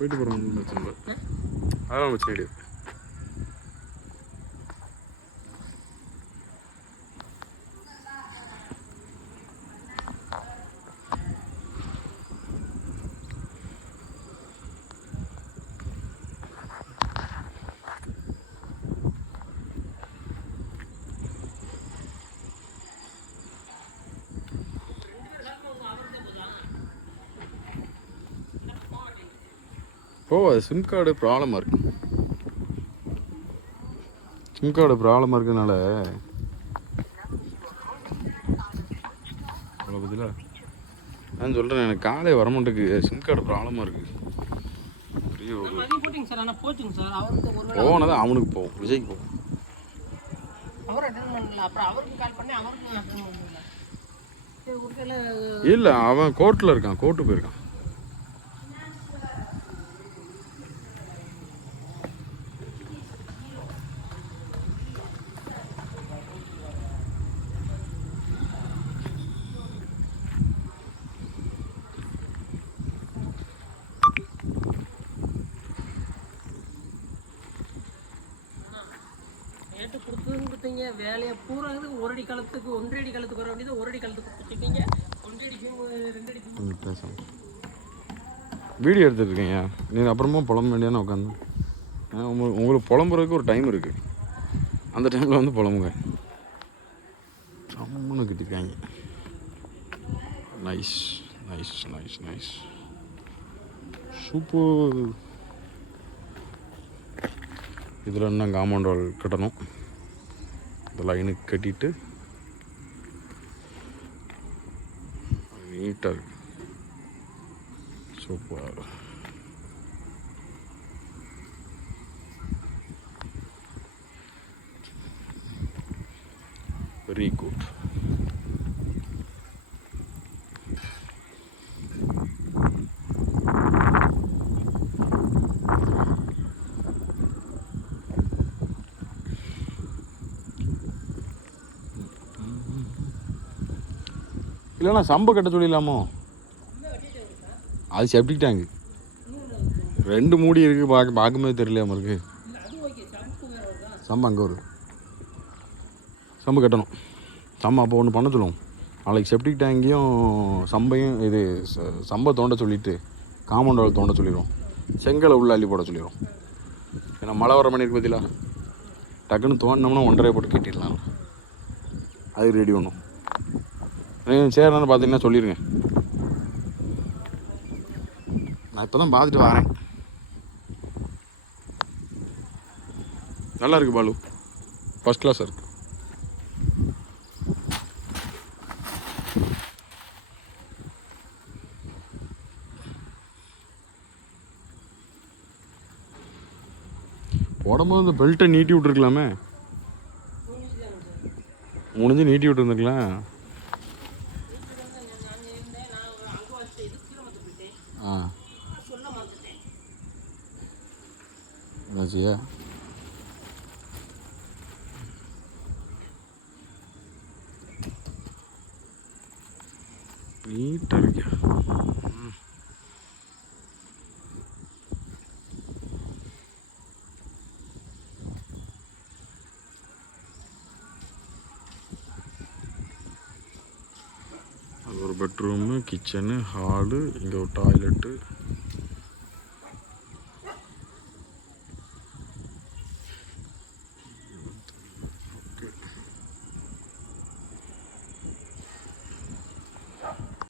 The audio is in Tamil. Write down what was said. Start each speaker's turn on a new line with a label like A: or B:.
A: போயிட்டு போகிறோம் ஒன்றும் பிரச்சனை இல்லை அதெல்லாம் பிரச்சனை கிடையாது ஓ அது சிம் கார்டு ப்ராப்ளமாக இருக்கு. சிம் கார்டு ப்ராப்ளமாக இருக்கனால அவ்வளோ பதிலா? நான் சொல்கிறேன் எனக்கு காலை வர மாட்டேங்குது. சிம் கார்டு ப்ராப்ளமாக இருக்குது போனது? அவனுக்கு போகும் விஜய்க்கு போகும்
B: ஒருக்கையில்
A: இல்லை அவன் கோர்ட்டில் இருக்கான். கோர்ட்டு போயிருக்கான்.
B: ரேட்டு கொடுத்ததுன்னு கொடுத்தீங்க வேலையை பூரா இது ஒரு அடி காலத்துக்கு ஒன்றரை அடி காலத்துக்கு வர வேண்டியது ஒரு அடி காலத்துக்கு கொடுத்துருக்கீங்க ஒன்றரை அடிக்கும் ரெண்டு
A: அடிக்கும் வீடியோ எடுத்துட்டு இருக்கேன் நீ அப்புறமா புலம்ப வேண்டியான உட்காந்து. உங்களுக்கு புலம்புறதுக்கு ஒரு டைம் இருக்குது அந்த டைமில் வந்து புலம்புங்க. சம்மன்னு கிட்டிருக்காங்க nice nice nice nice super இதில் இன்னும் காம்பவுண்ட் வால் கட்டணும். இந்த லைனுக்கு கட்டிட்டு நீட்டாக இருக்கு. சூப்பர் வெரி குட் இல்லைண்ணா சம்பை கட்ட சொல்லிடலாமோ? அது செப்டிக் டேங்கு ரெண்டு மூடி இருக்கு பார்க்க பார்க்கும்போது தெரியலையாம இருக்கு
B: சம்பா
A: அங்கே ஒரு சம்பு கட்டணும். சம்பா அப்போ ஒன்று பண்ண சொல்லுவோம். நாளைக்கு செப்டிக் டேங்கையும் சம்பையும் இது ச- சம்பை தோண்ட சொல்லிட்டு காம்பவுண்ட் வால் தோண்ட சொல்லிடுவோம். செங்கலை உள்ள அள்ளி போட சொல்லிடுவோம். ஏன்னா மழை வர மணி இருக்கு பார்த்தீங்களா டக்குன்னு தோண்டினோம்னா ஒன்றரை போட்டு கட்டிடலாம். அது ரெடி பண்ணும். நீங்கள் சேரணும்னு பார்த்தீங்கன்னா சொல்லிடுங்க நான் இப்போ தான் பார்த்துட்டு வரேன். நல்லா இருக்கு பாலு. ஃபர்ஸ்ட் கிளாஸ் இருக்கு. போடும்போது இந்த பெல்ட்டை நீட்டி விட்டுருக்கலாமே. முடிஞ்சு நீட்டி விட்டுருந்துருக்கலாம்
B: நான் இருந்தேன் நான் அங்கே வச்சு இது கீழே போயிட்டேன்
A: ஆ. என்னாச்சியா நீட்டாக இருக்கியா ஒரு பெட்ரூமு கிச்சனு ஹாலு இங்கே ஒரு டாய்லெட்டு